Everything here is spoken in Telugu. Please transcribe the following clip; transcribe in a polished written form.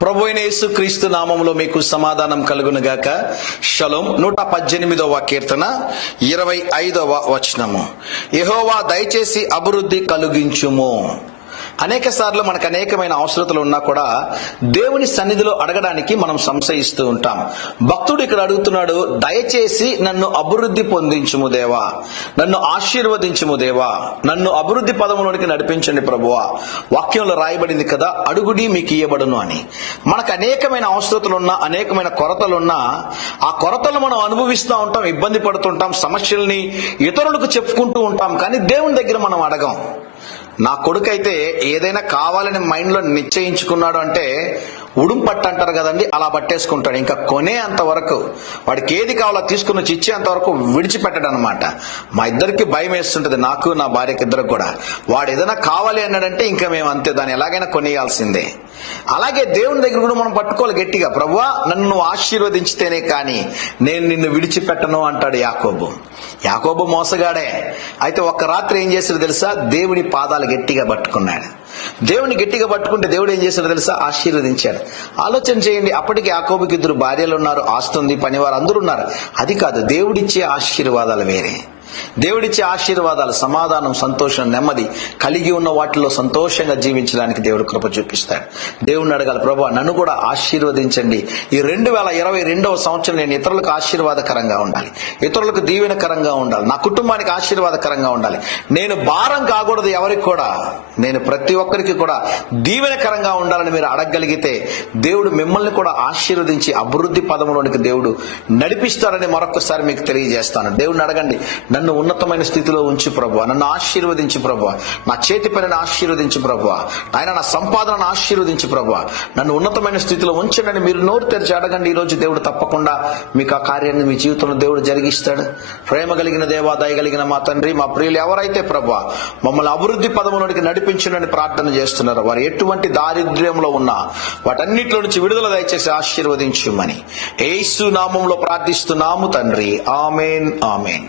ప్రభువైన యేసుక్రీస్తు నామములో మీకు సమాధానం కలుగునుగాక. షలోం. 118వ కీర్తన 25వ వచనము. యెహోవా దయచేసి అభివృద్ధి కలిగించుము. అనేక సార్లు మనకు అనేకమైన అవసరతలు ఉన్నా కూడా దేవుని సన్నిధిలో అడగడానికి మనం సంశయిస్తూ ఉంటాం. భక్తుడు ఇక్కడ అడుగుతున్నాడు, దయచేసి నన్ను అభివృద్ధి పొందించుము దేవా, నన్ను ఆశీర్వదించుము దేవా, నన్ను అభివృద్ధి పదములోనికి నడిపించండి ప్రభువా. వాక్యంలో రాయబడింది కదా, అడుగుడి మీకు ఇయ్యబడును అని. మనకు అనేకమైన అవసరతలున్నా, అనేకమైన కొరతలున్నా, ఆ కొరతలు మనం అనుభవిస్తూ ఉంటాం, ఇబ్బంది పడుతుంటాం, సమస్యల్ని ఇతరులకు చెప్పుకుంటూ ఉంటాం, కానీ దేవుని దగ్గర మనం అడగం. నా కొడుకైతే ఏదైనా కావాలని మైండ్ లో నిశ్చయించుకున్నాడు అంటే ఉడుం పట్టు అంటారు కదండి, అలా పట్టేసుకుంటాడు. ఇంకా కొనే అంతవరకు, వాడికి ఏది కావాలో తీసుకుని వచ్చి ఇచ్చేంత వరకు విడిచిపెట్టాడు అనమాట. మా ఇద్దరికి భయం వేస్తుంటది, నాకు నా భార్యకి ఇద్దరికి కూడా. వాడు ఏదైనా కావాలి అన్నాడంటే ఇంకా మేము అంతే, దాన్ని ఎలాగైనా కొనియాల్సిందే. అలాగే దేవుని దగ్గర కూడా మనం పట్టుకోవాలి గట్టిగా. ప్రభువా, నన్ను ఆశీర్వదించితేనే కానీ నేను నిన్ను విడిచిపెట్టను అంటాడు యాకోబు. యాకోబు మోసగాడే. అయితే ఒక్క రాత్రి ఏం చేశాడు తెలుసా? దేవుని పాదాలు గట్టిగా పట్టుకున్నాడు. దేవుని గట్టిగా పట్టుకుంటే దేవుడు ఏం చేశాడో తెలుసా? ఆశీర్వదించాడు. ఆలోచన చేయండి, అప్పటికి యాకోబుకి 2 భార్యలు ఉన్నారు, ఆస్తుంది, పనివారు అందరూ ఉన్నారు. అది కాదు, దేవుడిచ్చే ఆశీర్వాదాలు వేరే. దేవుడిచ్చే ఆశీర్వాదాలు సమాధానం, సంతోషం, నెమ్మది కలిగి ఉన్న వాటిలో సంతోషంగా జీవించడానికి దేవుడు కృప చూపిస్తాడు. దేవుడిని అడగాలి, ప్రభువా నన్ను కూడా ఆశీర్వదించండి. ఈ 2022వ సంవత్సరం నేను ఇతరులకు ఆశీర్వాదకరంగా ఉండాలి, ఇతరులకు దీవెనకరంగా ఉండాలి, నా కుటుంబానికి ఆశీర్వాదకరంగా ఉండాలి, నేను భారం కాకూడదు ఎవరికి కూడా, నేను ప్రతి ఒక్కరికి కూడా దీవెనకరంగా ఉండాలని మీరు అడగగలిగితే దేవుడు మిమ్మల్ని కూడా ఆశీర్వదించి అభివృద్ధి పదములోనికి దేవుడు నడిపిస్తాడని మరొకసారి మీకు తెలియజేస్తాను. దేవుడిని అడగండి, నన్ను ఉన్నతమైన స్థితిలో ఉంచి ప్రభువా, నన్ను ఆశీర్వదించి ప్రభువా, నా చేతి పనిని ఆశీర్వదించి ప్రభువా, ఆయన నా సంపాదనను ఆశీర్వదించి ప్రభువా, నన్ను ఉన్నతమైన స్థితిలో ఉంచండి. మీరు నోరు తెరిచి అడగండి. ఈ రోజు దేవుడు తప్పకుండా మీకు ఆ కార్యాన్ని మీ జీవితంలో దేవుడు జరిగిస్తాడు. ప్రేమ కలిగిన దేవా, దయగలిగిన మా తండ్రి, మా ప్రియులు ఎవరైతే ప్రభువా మమ్మల్ని అభివృద్ధి పదములోనికి నడిపించండి ప్రార్థన చేస్తున్నారు, వారు ఎటువంటి దారిద్ర్యంలో ఉన్నా వాటన్నిటిలో నుంచి విడుదల దయచేసి ఆశీర్వదించుమని యేసు నామములో ప్రార్థిస్తున్నాము తండ్రి. ఆమేన్, ఆమేన్.